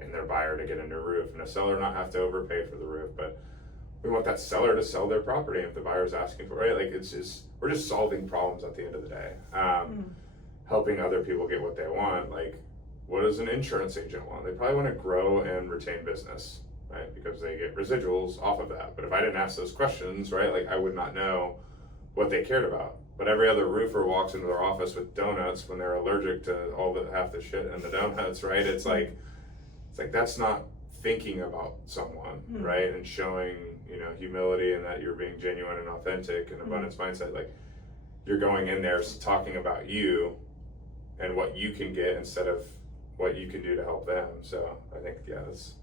and their buyer to get a new roof, and a seller not have to overpay for the roof, but we want that seller to sell their property if the buyer's asking for it, right? Like it's just, we're just solving problems at the end of the day. Helping other people get what they want. Like, what does an insurance agent want? They probably want to grow and retain business, right? Because they get residuals off of that. But if I didn't ask those questions, right, like I would not know what they cared about. But every other roofer walks into their office with donuts when they're allergic to half the shit in the donuts, right? It's like that's not thinking about someone, right? And showing, you know, humility and that you're being genuine and authentic and abundance mindset. Like you're going in there talking about you and what you can get instead of what you can do to help them. So I think, yeah, it's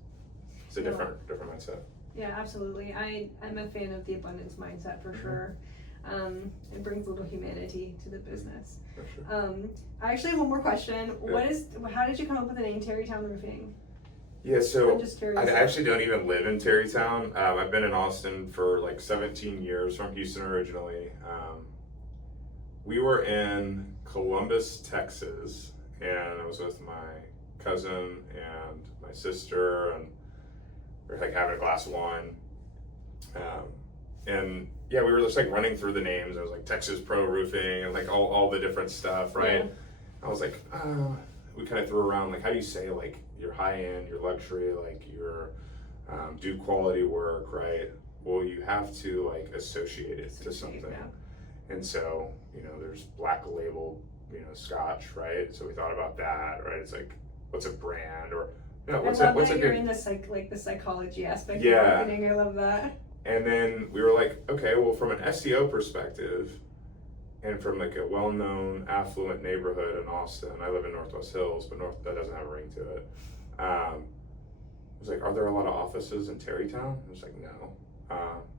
a different mindset. Yeah, absolutely. I'm a fan of the abundance mindset for sure. It brings a little humanity to the business. For sure. I actually have one more question. How did you come up with the name Tarrytown Roofing? Yeah, so I'm just curious. I actually don't even live in Tarrytown. I've been in Austin for like 17 years, from Houston originally. We were in Columbus, Texas, and I was with my cousin and my sister, and we were like having a glass of wine. And yeah, we were just like running through the names. It was like Texas Pro Roofing and like all the different stuff, right? Yeah. I was like, we kind of threw around like, how do you say like your high end, your luxury, like your do quality work, right? Well, you have to like associate it to something. Yeah. And so, you know, there's Black Label, you know, Scotch, right? So we thought about that, right? It's like, what's a brand, or you know, what's a you're good... in the psychology aspect of marketing. I love that. And then we were like, okay, well, from an SEO perspective, and from like a well-known affluent neighborhood in Austin, I live in Northwest Hills, but that doesn't have a ring to it. I was like, are there a lot of offices in Tarrytown? I was like, no.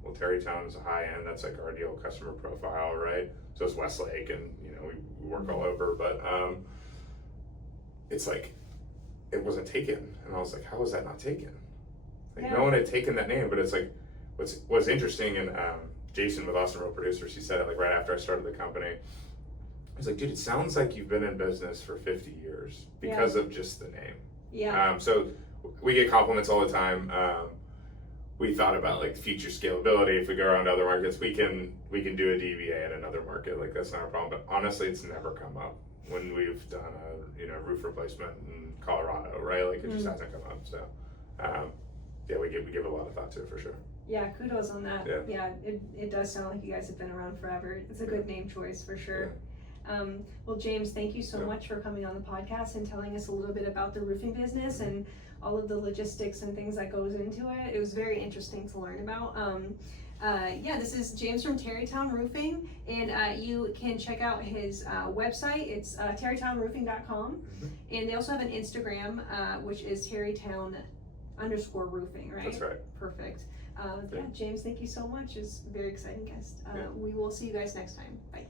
Well, Tarrytown is a high end. That's like our ideal customer profile, right? So it's Westlake, and you know we work all over, but it's like it wasn't taken, and I was like, how was that not taken? Like no one had taken that name, but it's like what's interesting, and Jason with Austin Real Producers, he said it like right after I started the company. I was like, dude, it sounds like you've been in business for 50 years because of just the name. Yeah. So we get compliments all the time. We thought about like future scalability. If we go around to other markets, we can do a DBA in another market. Like that's not a problem. But honestly, it's never come up when we've done a roof replacement in Colorado, right? Like it just hasn't come up. So yeah, we give a lot of thought to it for sure. Yeah, kudos on that. Yeah, it does sound like you guys have been around forever. It's a good name choice for sure. Yeah. Well, James, thank you so much for coming on the podcast and telling us a little bit about the roofing business and all of the logistics and things that goes into it. It was very interesting to learn about. This is James from Tarrytown Roofing, and you can check out his website. It's tarrytownroofing.com, and they also have an Instagram, which is Tarrytown_roofing, right? That's right. Perfect. James, thank you so much. It's a very exciting guest. We will see you guys next time. Bye.